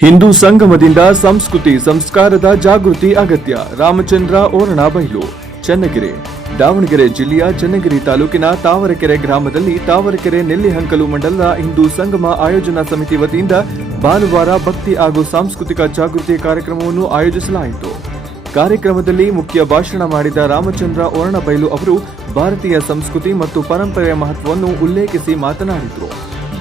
ಹಿಂದೂ ಸಂಗಮದಿಂದ ಸಂಸ್ಕೃತಿ ಸಂಸ್ಕಾರದ ಜಾಗೃತಿ ಅಗತ್ಯ. ರಾಮಚಂದ್ರ ಓರಣಬೈಲು, ಚನ್ನಗಿರಿ. ದಾವಣಗೆರೆ ಜಿಲ್ಲೆಯ ಚನ್ನಗಿರಿ ತಾಲೂಕಿನ ತಾವರೆಕೆರೆ ಗ್ರಾಮದಲ್ಲಿ ತಾವರೆಕೆರೆ ನೆಲ್ಲಿಹಂಕಲು ಮಂಡಲದ ಹಿಂದೂ ಸಂಗಮ ಆಯೋಜನಾ ಸಮಿತಿ ವತಿಯಿಂದ ಭಾನುವಾರ ಭಕ್ತಿ ಹಾಗೂ ಸಾಂಸ್ಕೃತಿಕ ಜಾಗೃತಿ ಕಾರ್ಯಕ್ರಮವನ್ನು ಆಯೋಜಿಸಲಾಯಿತು. ಕಾರ್ಯಕ್ರಮದಲ್ಲಿ ಮುಖ್ಯ ಭಾಷಣ ಮಾಡಿದ ರಾಮಚಂದ್ರ ಓರಣಬೈಲು ಅವರು ಭಾರತೀಯ ಸಂಸ್ಕೃತಿ ಮತ್ತು ಪರಂಪರೆಯ ಮಹತ್ವವನ್ನು ಉಲ್ಲೇಖಿಸಿ ಮಾತನಾಡಿದರು.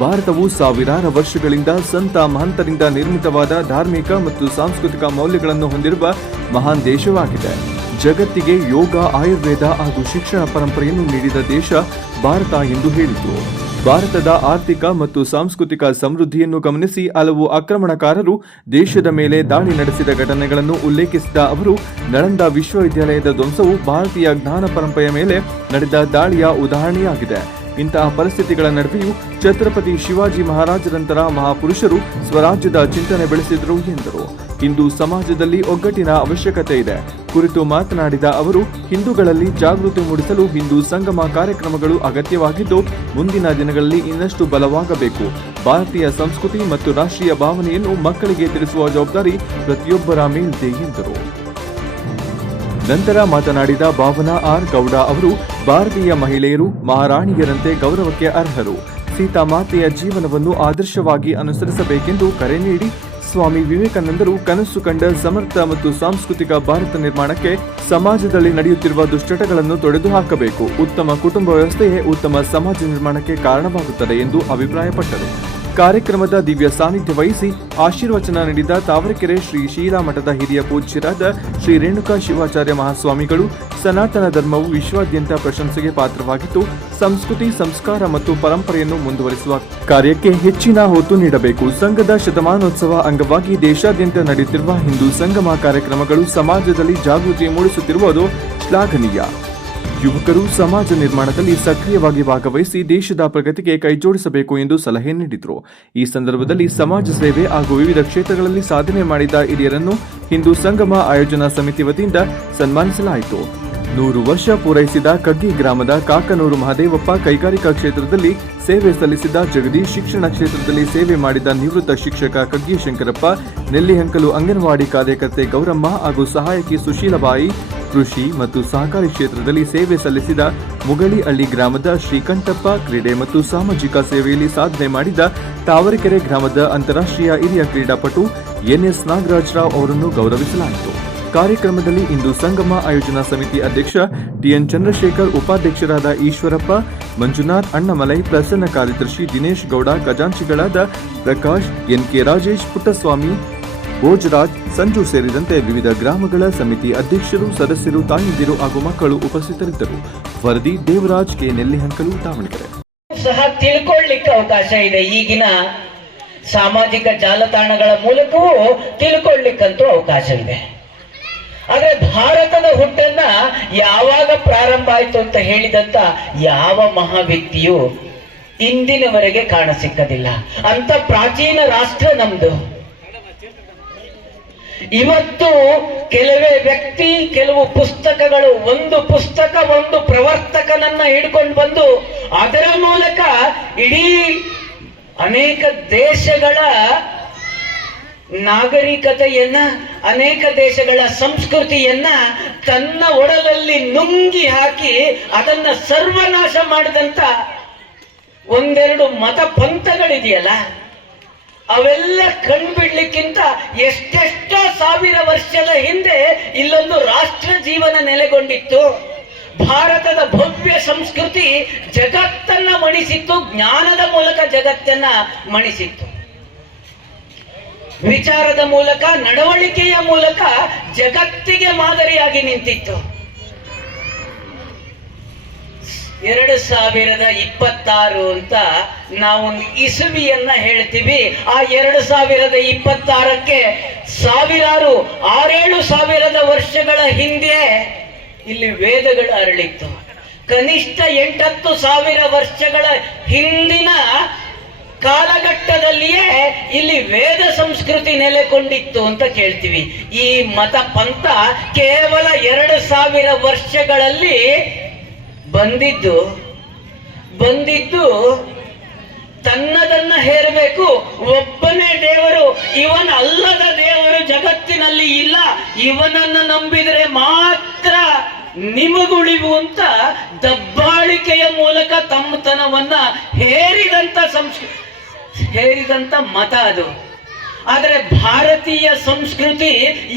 ಭಾರತವು ಸಾವಿರಾರು ವರ್ಷಗಳಿಂದ ಸಂತ ಮಹಂತರಿಂದ ನಿರ್ಮಿತವಾದ ಧಾರ್ಮಿಕ ಮತ್ತು ಸಾಂಸ್ಕೃತಿಕ ಮೌಲ್ಯಗಳನ್ನು ಹೊಂದಿರುವ ಮಹಾನ್ ದೇಶವಾಗಿದೆ. ಜಗತ್ತಿಗೆ ಯೋಗ, ಆಯುರ್ವೇದ ಹಾಗೂ ಶಿಕ್ಷಣ ಪರಂಪರೆಯನ್ನು ನೀಡಿದ ದೇಶ ಭಾರತ ಎಂದು ಹೇಳಿದರು. ಭಾರತದ ಆರ್ಥಿಕ ಮತ್ತು ಸಾಂಸ್ಕೃತಿಕ ಸಮೃದ್ಧಿಯನ್ನು ಗಮನಿಸಿ ಹಲವು ಆಕ್ರಮಣಕಾರರು ದೇಶದ ಮೇಲೆ ದಾಳಿ ನಡೆಸಿದ ಘಟನೆಗಳನ್ನು ಉಲ್ಲೇಖಿಸಿದ ಅವರು, ನಳಂದ ವಿಶ್ವವಿದ್ಯಾಲಯದ ಧ್ವಂಸವು ಭಾರತೀಯ ಜ್ಞಾನ ಪರಂಪರೆಯ ಮೇಲೆ ನಡೆದ ದಾಳಿಯ ಉದಾಹರಣೆಯಾಗಿದೆ. ಇಂತಹ ಪರಿಸ್ಥಿತಿಗಳ ನಡುವೆಯೂ ಛತ್ರಪತಿ ಶಿವಾಜಿ ಮಹಾರಾಜರಂತರ ಮಹಾಪುರುಷರು ಸ್ವರಾಜ್ಯದ ಚಿಂತನೆ ಬೆಳೆಸಿದರು ಎಂದರು. ಹಿಂದೂ ಸಮಾಜದಲ್ಲಿ ಒಗ್ಗಟ್ಟಿನ ಅವಶ್ಯಕತೆ ಇದೆ ಕುರಿತು ಮಾತನಾಡಿದ ಅವರು, ಹಿಂದೂಗಳಲ್ಲಿ ಜಾಗೃತಿ ಮೂಡಿಸಲು ಹಿಂದೂ ಸಂಗಮ ಕಾರ್ಯಕ್ರಮಗಳು ಅಗತ್ಯವಾಗಿದ್ದು, ಮುಂದಿನ ದಿನಗಳಲ್ಲಿ ಇನ್ನಷ್ಟು ಬಲವಾಗಬೇಕು. ಭಾರತೀಯ ಸಂಸ್ಕೃತಿ ಮತ್ತು ರಾಷ್ಟ್ರೀಯ ಭಾವನೆಯನ್ನು ಮಕ್ಕಳಿಗೆ ತಿಳಿಸುವ ಜವಾಬ್ದಾರಿ ಪ್ರತಿಯೊಬ್ಬರ ಮೇಲಿದೆ ಎಂದರು. ನಂತರ ಮಾತನಾಡಿದ ಭಾವನಾ ಆರ್ ಗೌಡ ಅವರು, ಭಾರತೀಯ ಮಹಿಳೆಯರು ಮಹಾರಾಣಿಯರಂತೆ ಗೌರವಕ್ಕೆ ಅರ್ಹರು. ಸೀತಾಮಾತೆಯ ಜೀವನವನ್ನು ಆದರ್ಶವಾಗಿ ಅನುಸರಿಸಬೇಕೆಂದು ಕರೆ ನೀಡಿ, ಸ್ವಾಮಿ ವಿವೇಕಾನಂದರು ಕನಸು ಕಂಡ ಸಮರ್ಥ ಮತ್ತು ಸಾಂಸ್ಕೃತಿಕ ಭಾರತ ನಿರ್ಮಾಣಕ್ಕೆ ಸಮಾಜದಲ್ಲಿ ನಡೆಯುತ್ತಿರುವ ದುಶ್ಚಟಗಳನ್ನು ತೊಡೆದು ಹಾಕಬೇಕು. ಉತ್ತಮ ಕುಟುಂಬ ವ್ಯವಸ್ಥೆಯೇ ಉತ್ತಮ ಸಮಾಜ ನಿರ್ಮಾಣಕ್ಕೆ ಕಾರಣವಾಗುತ್ತದೆ ಎಂದು ಅಭಿಪ್ರಾಯಪಟ್ಟರು. ಕಾರ್ಯಕ್ರಮದ ದಿವ್ಯ ಸಾನ್ನಿಧ್ಯ ವಹಿಸಿ ಆಶೀರ್ವಚನ ನೀಡಿದ ತಾವರೆಕೆರೆ ಶ್ರೀ ಶೀಲಾ ಮಠದ ಹಿರಿಯ ಪೂಜ್ಯರಾದ ಶ್ರೀ ರೇಣುಕಾ ಶಿವಾಚಾರ್ಯ ಮಹಾಸ್ವಾಮಿಗಳು, ಸನಾತನ ಧರ್ಮವು ವಿಶ್ವಾದ್ಯಂತ ಪ್ರಶಂಸೆಗೆ ಪಾತ್ರವಾಗಿದ್ದು, ಸಂಸ್ಕೃತಿ, ಸಂಸ್ಕಾರ ಮತ್ತು ಪರಂಪರೆಯನ್ನು ಮುಂದುವರಿಸುವ ಕಾರ್ಯಕ್ಕೆ ಹೆಚ್ಚಿನ ಒತ್ತು ನೀಡಬೇಕು. ಸಂಘದ ಶತಮಾನೋತ್ಸವ ಅಂಗವಾಗಿ ದೇಶಾದ್ಯಂತ ನಡೆಯುತ್ತಿರುವ ಹಿಂದೂ ಸಂಗಮ ಕಾರ್ಯಕ್ರಮಗಳು ಸಮಾಜದಲ್ಲಿ ಜಾಗೃತಿ ಮೂಡಿಸುತ್ತಿರುವುದು ಶ್ಲಾಘನೀಯ. ಯುವಕರು ಸಮಾಜ ನಿರ್ಮಾಣದಲ್ಲಿ ಸಕ್ರಿಯವಾಗಿ ಭಾಗವಹಿಸಿ ದೇಶದ ಪ್ರಗತಿಗೆ ಕೈಜೋಡಿಸಬೇಕು ಎಂದು ಸಲಹೆ ನೀಡಿದರು. ಈ ಸಂದರ್ಭದಲ್ಲಿ ಸಮಾಜ ಸೇವೆ ಹಾಗೂ ವಿವಿಧ ಕ್ಷೇತ್ರಗಳಲ್ಲಿ ಸಾಧನೆ ಮಾಡಿದ ಹಿರಿಯರನ್ನು ಹಿಂದೂ ಸಂಗಮ ಆಯೋಜನಾ ಸಮಿತಿ ವತಿಯಿಂದ ಸನ್ಮಾನಿಸಲಾಯಿತು. 100 ವರ್ಷ ಪೂರೈಸಿದ ಕಗ್ಗಿ ಗ್ರಾಮದ ಕಾಕನೂರು ಮಹದೇವಪ್ಪ, ಕೈಗಾರಿಕಾ ಕ್ಷೇತ್ರದಲ್ಲಿ ಸೇವೆ ಸಲ್ಲಿಸಿದ ಜಗದೀಶ್, ಶಿಕ್ಷಣ ಕ್ಷೇತ್ರದಲ್ಲಿ ಸೇವೆ ಮಾಡಿದ ನಿವೃತ್ತ ಶಿಕ್ಷಕ ಕಗ್ಗಿ ಶಂಕರಪ್ಪ, ನೆಲ್ಲಿಹಂಕಲು ಅಂಗನವಾಡಿ ಕಾರ್ಯಕರ್ತೆ ಗೌರಮ್ಮ ಹಾಗೂ ಸಹಾಯಕಿ ಸುಶೀಲಬಾಯಿ, ಕೃಷಿ ಮತ್ತು ಸಹಕಾರಿ ಕ್ಷೇತ್ರದಲ್ಲಿ ಸೇವೆ ಸಲ್ಲಿಸಿದ ಮುಗಳಿಹಳ್ಳಿ ಗ್ರಾಮದ ಶ್ರೀಕಂಠಪ್ಪ, ಕ್ರೀಡೆ ಮತ್ತು ಸಾಮಾಜಿಕ ಸೇವೆಯಲ್ಲಿ ಸಾಧನೆ ಮಾಡಿದ ತಾವರೆಕೆರೆ ಗ್ರಾಮದ ಅಂತಾರಾಷ್ಟ್ರೀಯ ಹಿರಿಯ ಕ್ರೀಡಾಪಟು ಎನ್ಎಸ್ ನಾಗರಾಜರಾವ್ ಅವರನ್ನು ಗೌರವಿಸಲಾಯಿತು. ಕಾರ್ಯಕ್ರಮದಲ್ಲಿ ಹಿಂದೂ ಸಂಗಮ ಆಯೋಜನಾ ಸಮಿತಿ ಅಧ್ಯಕ್ಷ ಟಿಎನ್ ಚಂದ್ರಶೇಖರ್, ಉಪಾಧ್ಯಕ್ಷರಾದ ಈಶ್ವರಪ್ಪ, ಮಂಜುನಾಥ್, ಅಣ್ಣಮಲೈ, ಪ್ರಸನ್ನ ಕಾರ್ಯದರ್ಶಿ ದಿನೇಶ್ ಗೌಡ, ಖಜಾಂಚಿಗಳಾದ ಪ್ರಕಾಶ್, ಎನ್ಕೆ ರಾಜೇಶ್, ಪುಟ್ಟಸ್ವಾಮಿ, ಭೋಜರಾಜ್, ಸಂಜು ಸೇರಿದಂತೆ ವಿವಿಧ ಗ್ರಾಮಗಳ ಸಮಿತಿ ಅಧ್ಯಕ್ಷರು, ಸದಸ್ಯರು, ತಾಯಂದಿರು ಹಾಗೂ ಮಕ್ಕಳು ಉಪಸ್ಥಿತರಿದ್ದರು. ವರದಿ ದೇವರಾಜ್ ಕೆ, ನೆಲ್ಲಿಹಂಕಲು, ದಾವಣಗೆರೆ. ಸಹ ತಿಳ್ಕೊಳ್ಳಿಕ್ಕೆ ಅವಕಾಶ ಇದೆ. ಈಗಿನ ಸಾಮಾಜಿಕ ಜಾಲತಾಣಗಳ ಮೂಲಕವೂ ತಿಳ್ಕೊಳ್ಳಿಕ್ಕಂತೂ ಅವಕಾಶ ಇದೆ. ಆದ್ರೆ ಭಾರತದ ಹುಟ್ಟನ್ನ ಯಾವಾಗ ಪ್ರಾರಂಭ ಆಯ್ತು ಅಂತ ಹೇಳಿದಂತ ಯಾವ ಮಹಾ ವ್ಯಕ್ತಿಯು ಇಂದಿನವರೆಗೆ ಕಾಣಸಿಕ್ಕದಿಲ್ಲ. ಅಂತ ಪ್ರಾಚೀನ ರಾಷ್ಟ್ರ ನಮ್ದು. ಇವತ್ತು ಕೆಲವೇ ವ್ಯಕ್ತಿ, ಕೆಲವು ಪುಸ್ತಕಗಳು, ಒಂದು ಪುಸ್ತಕ ಒಂದು ಪ್ರವರ್ತಕನನ್ನ ಹಿಡ್ಕೊಂಡು ಬಂದು ಅದರ ಮೂಲಕ ಇಡೀ ಅನೇಕ ದೇಶಗಳ ನಾಗರಿಕತೆಯನ್ನ, ಅನೇಕ ದೇಶಗಳ ಸಂಸ್ಕೃತಿಯನ್ನ ತನ್ನ ಒಡಲಲ್ಲಿ ನುಂಗಿ ಹಾಕಿ ಅದನ್ನ ಸರ್ವನಾಶ ಮಾಡಿದಂತ ಒಂದೆರಡು ಮತ ಪಂಥಗಳಿದೆಯಲ್ಲ, ಅವೆಲ್ಲ ಕಣ್ಬಿಡ್ಲಿಕ್ಕಿಂತ ಎಷ್ಟೆಷ್ಟೋ ಸಾವಿರ ವರ್ಷದ ಹಿಂದೆ ಇಲ್ಲೊಂದು ರಾಷ್ಟ್ರ ಜೀವನ ನೆಲೆಗೊಂಡಿತ್ತು. ಭಾರತದ ಭವ್ಯ ಸಂಸ್ಕೃತಿ ಜಗತ್ತನ್ನ ಮಣಿಸಿತ್ತು, ಜ್ಞಾನದ ಮೂಲಕ ಜಗತ್ತನ್ನ ಮಣಿಸಿತ್ತು. ವಿಚಾರದ ಮೂಲಕ, ನಡವಳಿಕೆಯ ಮೂಲಕ ಜಗತ್ತಿಗೆ ಮಾದರಿಯಾಗಿ ನಿಂತಿತ್ತು. 2026 ಅಂತ ನಾವೊಂದು ಇಸುವಿಯನ್ನ ಹೇಳ್ತೀವಿ. ಆ 2026ಕ್ಕೆ ಸಾವಿರಾರು 6-7 ಸಾವಿರದ ವರ್ಷಗಳ ಹಿಂದೆ ಇಲ್ಲಿ ವೇದಗಳು ಅರಳಿತ್ತು. ಕನಿಷ್ಠ 8-10 ಸಾವಿರ ವರ್ಷಗಳ ಹಿಂದಿನ ಕಾಲಘಟ್ಟದಲ್ಲಿಯೇ ಇಲ್ಲಿ ವೇದ ಸಂಸ್ಕೃತಿ ನೆಲೆಗೊಂಡಿತ್ತು ಅಂತ ಕೇಳ್ತೀವಿ. ಈ ಮತ ಪಂಥ ಕೇವಲ 2000 ವರ್ಷಗಳಲ್ಲಿ ಬಂದಿದ್ದು ತನ್ನದನ್ನ ಹೇರಬೇಕು. ಒಬ್ಬನೇ ದೇವರು, ಇವನ ಅಲ್ಲದ ದೇವರು ಜಗತ್ತಿನಲ್ಲಿ ಇಲ್ಲ, ಇವನನ್ನು ನಂಬಿದರೆ ಮಾತ್ರ ನಿಮಗುಳಿವು ಅಂತ ದಬ್ಬಾಳಿಕೆಯ ಮೂಲಕ ತಮ್ಮತನವನ್ನ ಹೇರಿದಂತ ಮತ ಅದು. ಆದರೆ ಭಾರತೀಯ ಸಂಸ್ಕೃತಿ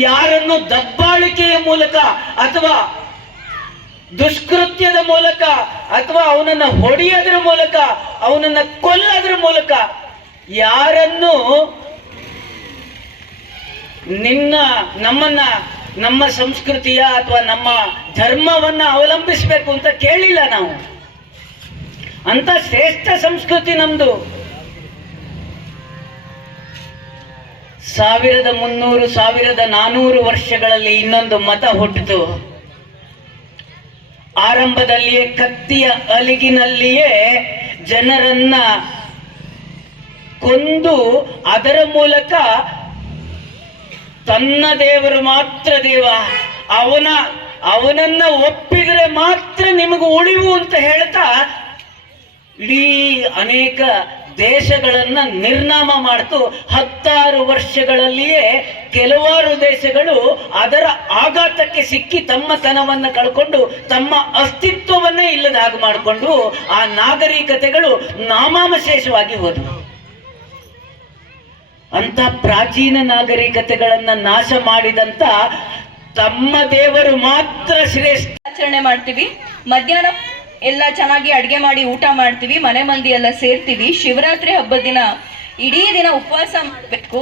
ಯಾರನ್ನು ದಬ್ಬಾಳಿಕೆಯ ಮೂಲಕ ಅಥವಾ ದುಷ್ಕೃತ್ಯದ ಮೂಲಕ ಅಥವಾ ಅವನನ್ನ ಹೊಡೆಯೋದ್ರ ಮೂಲಕ ಅವನನ್ನ ಕೊಲ್ಲೋದ್ರ ಮೂಲಕ ಯಾರನ್ನು ನಮ್ಮ ಸಂಸ್ಕೃತಿಯ ಅಥವಾ ನಮ್ಮ ಧರ್ಮವನ್ನ ಅವಲಂಬಿಸಬೇಕು ಅಂತ ಕೇಳಿಲ್ಲ ನಾವು. ಅಂತ ಶ್ರೇಷ್ಠ ಸಂಸ್ಕೃತಿ ನಮ್ದು. 1300 1400 ವರ್ಷಗಳಲ್ಲಿ ಇನ್ನೊಂದು ಮತ ಹುಟ್ಟಿತು. ಆರಂಭದಲ್ಲಿಯೇ ಕತ್ತಿಯ ಅಲಿಗಿನಲ್ಲಿಯೇ ಜನರನ್ನ ಕೊಂದು ಅದರ ಮೂಲಕ ತನ್ನ ದೇವರು ಮಾತ್ರ ದೇವ, ಅವನನ್ನ ಒಪ್ಪಿದ್ರೆ ಮಾತ್ರ ನಿಮಗೂ ಉಳಿವು ಅಂತ ಹೇಳ್ತಾ ಇಡೀ ಅನೇಕ ದೇಶಗಳನ್ನ ನಿರ್ನಾಮ ಮಾಡ್ತು. 16 ವರ್ಷಗಳಲ್ಲಿಯೇ ಕೆಲವಾರು ದೇಶಗಳು ಅದರ ಆಘಾತಕ್ಕೆ ಸಿಕ್ಕಿ ತಮ್ಮತನವನ್ನ ಕಳ್ಕೊಂಡು ತಮ್ಮ ಅಸ್ತಿತ್ವವನ್ನೇ ಇಲ್ಲದ ಹಾಗೆ ಮಾಡಿಕೊಂಡು ಆ ನಾಗರಿಕತೆಗಳು ನಾಮಾವಶೇಷವಾಗಿ ಹೋದವು. ಅಂತ ಪ್ರಾಚೀನ ನಾಗರಿಕತೆಗಳನ್ನ ನಾಶ ಮಾಡಿದಂತ ತಮ್ಮ ದೇವರು ಮಾತ್ರ ಶ್ರೇಷ್ಠ. ಆಚರಣೆ ಮಾಡ್ತೀವಿ. ಮಧ್ಯಾಹ್ನ ಎಲ್ಲ ಚೆನ್ನಾಗಿ ಅಡ್ಗೆ ಮಾಡಿ ಊಟ ಮಾಡ್ತೀವಿ, ಮನೆ ಮಂದಿ ಎಲ್ಲ ಸೇರ್ತೀವಿ. ಶಿವರಾತ್ರಿ ಹಬ್ಬದ ದಿನ ಇಡೀ ದಿನ ಉಪವಾಸ ಮಾಡಬೇಕು,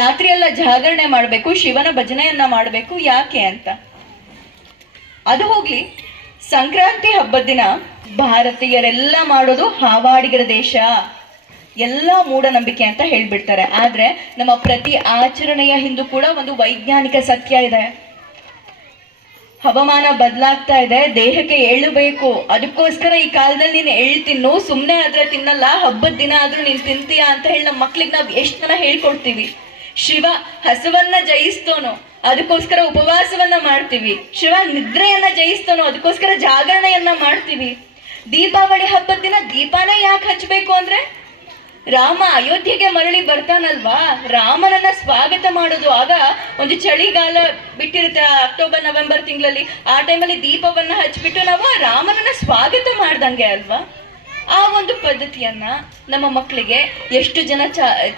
ರಾತ್ರಿ ಎಲ್ಲ ಜಾಗರಣೆ ಮಾಡಬೇಕು, ಶಿವನ ಭಜನೆಯನ್ನ ಮಾಡಬೇಕು. ಯಾಕೆ ಅಂತ ಅದು ಹೋಗ್ಲಿ, ಸಂಕ್ರಾಂತಿ ಹಬ್ಬದ ದಿನ ಭಾರತೀಯರೆಲ್ಲ ಮಾಡೋದು ಹಾವಾಡಿಗರ ದೇಶ, ಎಲ್ಲ ಮೂಢನಂಬಿಕೆ ಅಂತ ಹೇಳ್ಬಿಡ್ತಾರೆ. ಆದ್ರೆ ನಮ್ಮ ಪ್ರತಿ ಆಚರಣೆಯ ಹಿಂದೂ ಕೂಡ ಒಂದು ವೈಜ್ಞಾನಿಕ ಸತ್ಯ ಇದೆ. ಹವಾಮಾನ ಬದಲಾಗ್ತಾ ಇದೆ, ದೇಹಕ್ಕೆ ಎಳ್ಳು ಬೇಕು, ಅದಕ್ಕೋಸ್ಕರ ಈ ಕಾಲದಲ್ಲಿ ನೀನು ಎಳ್ಳು ತಿನ್ನು, ಸುಮ್ಮನೆ ಆದ್ರೆ ತಿನ್ನಲ್ಲ, ಹಬ್ಬದ ದಿನ ಆದ್ರೂ ನೀನು ತಿಂತೀಯಾ ಅಂತ ಹೇಳಿ ನಮ್ಮ ಮಕ್ಳಿಗೆ ನಾವು ಎಷ್ಟು ಜನ ಹೇಳ್ಕೊಡ್ತೀವಿ. ಶಿವ ಹಸುವನ್ನ ಜಯಿಸ್ತೋನು, ಅದಕ್ಕೋಸ್ಕರ ಉಪವಾಸವನ್ನ ಮಾಡ್ತೀವಿ. ಶಿವ ನಿದ್ರೆಯನ್ನ ಜಯಿಸ್ತೋನು, ಅದಕ್ಕೋಸ್ಕರ ಜಾಗರಣೆಯನ್ನ ಮಾಡ್ತೀವಿ. ದೀಪಾವಳಿ ಹಬ್ಬದ ದಿನ ದೀಪನೇ ಯಾಕೆ ಹಚ್ಚಬೇಕು ಅಂದ್ರೆ, ರಾಮ ಅಯೋಧ್ಯೆಗೆ ಮರಳಿ ಬರ್ತಾನಲ್ವಾ, ರಾಮನನ್ನ ಸ್ವಾಗತ ಮಾಡೋದು. ಆಗ ಒಂದು ಚಳಿಗಾಲ ಬಿಟ್ಟಿರುತ್ತೆ, ಅಕ್ಟೋಬರ್ ನವೆಂಬರ್ ತಿಂಗಳಲ್ಲಿ, ಆ ಟೈಮಲ್ಲಿ ದೀಪವನ್ನ ಹಚ್ಬಿಟ್ಟು ನಾವು ರಾಮನನ್ನ ಸ್ವಾಗತ ಮಾಡ್ದಂಗೆ ಅಲ್ವಾ. ಆ ಒಂದು ಪದ್ಧತಿಯನ್ನ ನಮ್ಮ ಮಕ್ಕಳಿಗೆ ಎಷ್ಟು ಜನ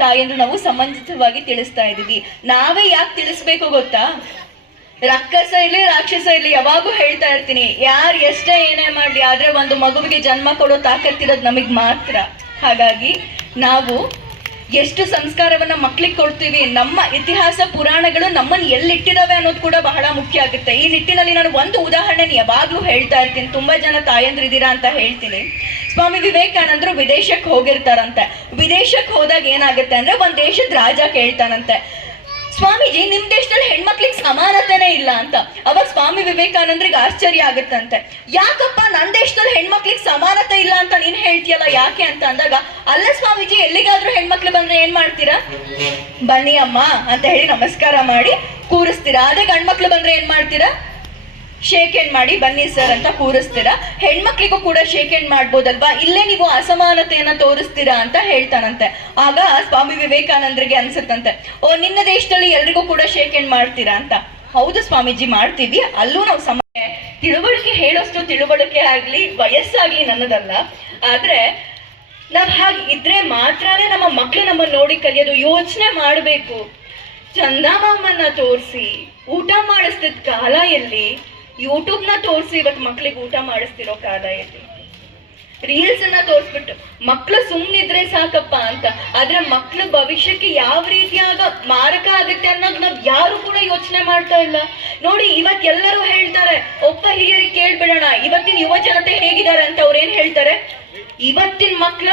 ತಾಯಂದ್ರು ನಾವು ಸಮಂಜಸವಾಗಿ ತಿಳಿಸ್ತಾ ಇದ್ದೀವಿ. ನಾವೇ ಯಾಕೆ ತಿಳಿಸ್ಬೇಕು ಗೊತ್ತಾ, ರಕ್ಕಸ ಇರ್ಲಿ ರಾಕ್ಷಸ ಇರ್ಲಿ ಯಾವಾಗೂ ಹೇಳ್ತಾ ಇರ್ತೀನಿ, ಯಾರು ಎಷ್ಟೇ ಏನೇ ಮಾಡ್ಲಿ, ಆದ್ರೆ ಒಂದು ಮಗುವಿಗೆ ಜನ್ಮ ಕೊಡೋ ತಾಕತ್ತಿರೋದು ನಮಗ್ ಮಾತ್ರ. ಹಾಗಾಗಿ ನಾವು ಎಷ್ಟು ಸಂಸ್ಕಾರವನ್ನ ಮಕ್ಳಿಗೆ ಕೊಡ್ತೀವಿ, ನಮ್ಮ ಇತಿಹಾಸ ಪುರಾಣಗಳು ನಮ್ಮನ್ನು ಎಲ್ಲಿಟ್ಟಿದಾವೆ ಅನ್ನೋದು ಕೂಡ ಬಹಳ ಮುಖ್ಯ ಆಗುತ್ತೆ. ಈ ನಿಟ್ಟಿನಲ್ಲಿ ನಾನು ಒಂದು ಉದಾಹರಣೆ ಯಾವಾಗ್ಲೂ ಹೇಳ್ತಾ ಇರ್ತೀನಿ, ತುಂಬಾ ಜನ ತಾಯಂದ್ರಿದ್ದೀರಾ ಅಂತ ಹೇಳ್ತೀನಿ. ಸ್ವಾಮಿ ವಿವೇಕಾನಂದರು ವಿದೇಶಕ್ಕೆ ಹೋಗಿರ್ತಾರಂತೆ. ವಿದೇಶಕ್ಕೆ ಹೋದಾಗ ಏನಾಗುತ್ತೆ ಅಂದ್ರೆ, ಒಂದ್ ದೇಶದ ರಾಜ ಕೇಳ್ತಾನಂತೆ, ಸ್ವಾಮೀಜಿ ನಿಮ್ ದೇಶದಲ್ಲಿ ಹೆಣ್ಮಕ್ಳಿಗೆ ಸಮಾನತೆನೇ ಇಲ್ಲ ಅಂತ. ಅವಾಗ ಸ್ವಾಮಿ ವಿವೇಕಾನಂದ್ರಿಗೆ ಆಶ್ಚರ್ಯ ಆಗುತ್ತಂತೆ, ಯಾಕಪ್ಪ ನನ್ನ ದೇಶದಲ್ಲಿ ಹೆಣ್ಮಕ್ಳಿಗೆ ಸಮಾನತೆ ಇಲ್ಲ ಅಂತ ನೀನ್ ಹೇಳ್ತೀಯಲ್ಲ, ಯಾಕೆ ಅಂತ ಅಂದಾಗ, ಅಲ್ಲ ಸ್ವಾಮೀಜಿ ಎಲ್ಲಿಗಾದ್ರೂ ಹೆಣ್ಮಕ್ಳು ಬಂದ್ರೆ ಏನ್ ಮಾಡ್ತೀರಾ, ಬನ್ನಿ ಅಮ್ಮ ಅಂತ ಹೇಳಿ ನಮಸ್ಕಾರ ಮಾಡಿ ಕೂರಿಸ್ತೀರಾ. ಅದೇ ಗಂಡ್ಮಕ್ಳು ಬಂದ್ರೆ ಏನ್ ಮಾಡ್ತೀರಾ, ಶೇಕ್ ಹ್ಯಾಂಡ್ ಮಾಡಿ ಬನ್ನಿ ಸರ್ ಅಂತ ಕೂರಿಸ್ತೀರಾ. ಹೆಣ್ಮಕ್ಳಿಗೂ ಕೂಡ ಶೇಕ್ ಹ್ಯಾಂಡ್ ಮಾಡ್ಬೋದಲ್ವಾ, ಇಲ್ಲೇ ನೀವು ಅಸಮಾನತೆಯನ್ನ ತೋರಿಸ್ತೀರಾ ಅಂತ ಹೇಳ್ತಾನಂತೆ. ಆಗ ಸ್ವಾಮಿ ವಿವೇಕಾನಂದರಿಗೆ ಅನ್ಸುತ್ತಂತೆ, ಓ ನಿನ್ನ ದೇಶದಲ್ಲಿ ಎಲ್ರಿಗೂ ಕೂಡ ಶೇಕ್ ಹ್ಯಾಂಡ್ ಮಾಡ್ತೀರಾ ಅಂತ. ಹೌದು ಸ್ವಾಮೀಜಿ ಮಾಡ್ತೀವಿ, ಅಲ್ಲೂ ನಾವು ತಿಳುವಳಿಕೆ ಹೇಳೋಷ್ಟು ತಿಳುವಳಿಕೆ ಆಗ್ಲಿ ವಯಸ್ಸಾಗ್ಲಿ ನನ್ನದಲ್ಲ. ಆದ್ರೆ ನಾವ್ ಹಾಗೆ ಇದ್ರೆ ಮಾತ್ರನೇ ನಮ್ಮ ಮಕ್ಳು ನಮ್ಮನ್ನ ನೋಡಿ ಕಲಿಯೋದು. ಯೋಚನೆ ಮಾಡ್ಬೇಕು, ಚಂದಮಾಮನ್ನ ತೋರಿಸಿ ಊಟ ಮಾಡಿಸ್ತಿದ್ ಕಾಲ ಎಲ್ಲಿ, ಯೂಟ್ಯೂಬ್ನ ತೋರಿಸಿ ಇವತ್ತು ಮಕ್ಳಿಗೆ ಊಟ ಮಾಡಿಸ್ತಿರೋ ಕಾಲ ಎಲ್ಲಿ, ರೀಲ್ಸ್ ಅನ್ನ ತೋರಿಸ್ಬಿಟ್ಟು ಮಕ್ಳು ಸುಮ್ಮನಿದ್ರೆ ಸಾಕಪ್ಪ ಅಂತ. ಆದ್ರೆ ಮಕ್ಳ ಭವಿಷ್ಯಕ್ಕೆ ಯಾವ ರೀತಿಯಾಗ ಮಾರಕ ಆಗುತ್ತೆ ಅನ್ನೋದು ನಾವ್ ಯಾರು ಕೂಡ ಯೋಚನೆ ಮಾಡ್ತಾ ಇಲ್ಲ. ನೋಡಿ ಇವತ್ತೆಲ್ಲರೂ ಹೇಳ್ತಾರೆ, ಒಬ್ಬ ಹಿರಿಯರಿಗೆ ಕೇಳ್ಬಿಡೋಣ ಇವತ್ತಿನ ಯುವ ಜನತೆ ಹೇಗಿದ್ದಾರೆ ಅಂತ. ಅವ್ರೇನ್ ಹೇಳ್ತಾರೆ, ಇವತ್ತಿನ ಮಕ್ಳ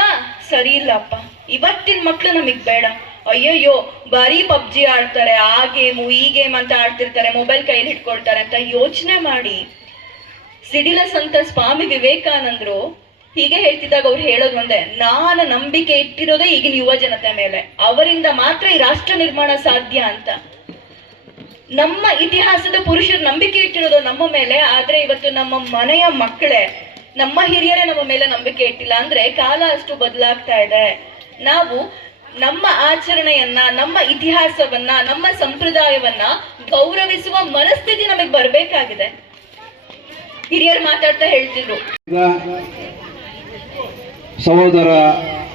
ಸರಿ ಇಲ್ಲಪ್ಪ, ಇವತ್ತಿನ ಮಕ್ಳು ನಮಗ್ ಬೇಡ, ಅಯ್ಯಯ್ಯೋ ಬರೀ ಪಬ್ಜಿ ಆಡ್ತಾರೆ, ಆ ಗೇಮು ಈ ಗೇಮ್ ಅಂತ ಆಡ್ತಿರ್ತಾರೆ, ಮೊಬೈಲ್ ಕೈಯಲ್ಲಿ ಇಟ್ಕೊಳ್ತಾರೆ ಅಂತ ಯೋಚನೆ ಮಾಡಿ. ಸಿಡಿಲ ಸಂತ ಸ್ವಾಮಿ ವಿವೇಕಾನಂದರು ಹೀಗೆ ಹೇಳ್ತಿದ್ದಾಗ ಅವ್ರು ಹೇಳೋದು ಒಂದೇ, ನಾನು ನಂಬಿಕೆ ಇಟ್ಟಿರೋದೇ ಈಗಿನ ಯುವ ಜನತೆ ಮೇಲೆ, ಅವರಿಂದ ಮಾತ್ರ ಈ ರಾಷ್ಟ್ರ ನಿರ್ಮಾಣ ಸಾಧ್ಯ ಅಂತ. ನಮ್ಮ ಇತಿಹಾಸದ ಪುರುಷರು ನಂಬಿಕೆ ಇಟ್ಟಿರೋದು ನಮ್ಮ ಮೇಲೆ. ಆದ್ರೆ ಇವತ್ತು ನಮ್ಮ ಮನೆಯ ಮಕ್ಕಳೇ ನಮ್ಮ ಹಿರಿಯರೇ ನಮ್ಮ ಮೇಲೆ ನಂಬಿಕೆ ಇಟ್ಟಿಲ್ಲ ಅಂದ್ರೆ ಕಾಲ ಅಷ್ಟು ಬದಲಾಗ್ತಾ ಇದೆ. ನಾವು ನಮ್ಮ ಆಚರಣೆಯನ್ನ, ನಮ್ಮ ಇತಿಹಾಸವನ್ನ, ನಮ್ಮ ಸಂಪ್ರದಾಯವನ್ನ ಗೌರವಿಸುವ ಮನಸ್ಥಿತಿ ನಮಗೆ ಬರಬೇಕಾಗಿದೆ. ಹಿರಿಯರು ಮಾತಾಡ್ತಾ ಹೇಳ್ತಿದ್ರು, ಸಹೋದರ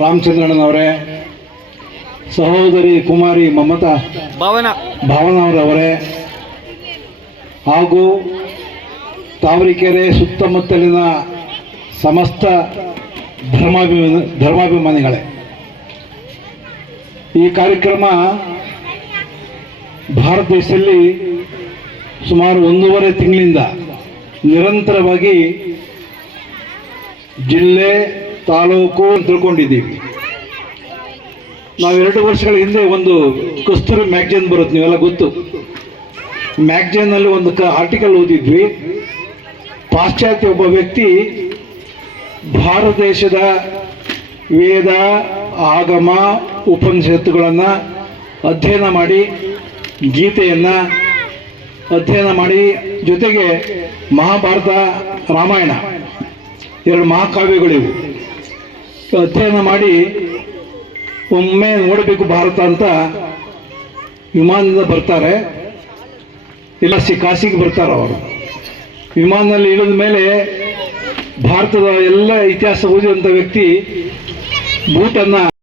ರಾಮಚಂದ್ರಣ್ಣನವರೇ, ಸಹೋದರಿ ಕುಮಾರಿ ಮಮತಾ ಭಾವನವರವರೇ, ಹಾಗೂ ತಾವರೆಕೆರೆ ಸುತ್ತಮುತ್ತಲಿನ ಸಮಸ್ತ ಧರ್ಮಾಭಿಮಾನಿಗಳೇ, ಈ ಕಾರ್ಯಕ್ರಮ ಭಾರತ ದೇಶದಲ್ಲಿ ಸುಮಾರು 1.5 ತಿಂಗಳಿಂದ ನಿರಂತರವಾಗಿ ಜಿಲ್ಲೆ ತಾಲೂಕು ತಿಳ್ಕೊಂಡಿದ್ದೀವಿ. ನಾವು 2 ವರ್ಷಗಳ ಹಿಂದೆ ಒಂದು ಕಸ್ತೂರಿ ಮ್ಯಾಗ್ಝಿನ್ ಬರುತ್ತೆ, ನೀವೆಲ್ಲ ಗೊತ್ತು. ಮ್ಯಾಗ್ಝಿನ್ನಲ್ಲಿ ಒಂದು ಆರ್ಟಿಕಲ್ ಓದಿದ್ವಿ. ಪಾಶ್ಚಾತ್ಯ ಒಬ್ಬ ವ್ಯಕ್ತಿ ಭಾರತ ದೇಶದ ವೇದ, ಆಗಮ, ಉಪನಿಷತ್ತುಗಳನ್ನು ಅಧ್ಯಯನ ಮಾಡಿ, ಗೀತೆಯನ್ನು ಅಧ್ಯಯನ ಮಾಡಿ, ಜೊತೆಗೆ ಮಹಾಭಾರತ, ರಾಮಾಯಣ 2 ಮಹಾಕಾವ್ಯಗಳಿವು ಅಧ್ಯಯನ ಮಾಡಿ ಒಮ್ಮೆ ನೋಡಬೇಕು ಭಾರತ ಅಂತ ವಿಮಾನದಿಂದ ಬರ್ತಾರೆ. ಇಲ್ಲ ಕಾಶಿಗೆ ಬರ್ತಾರೆ. ಅವರು ವಿಮಾನದಲ್ಲಿ ಇಳಿದ ಮೇಲೆ ಭಾರತದ ಎಲ್ಲ ಇತಿಹಾಸ ಓದಿದಂಥ ವ್ಯಕ್ತಿ ಬೂಟನ್ನು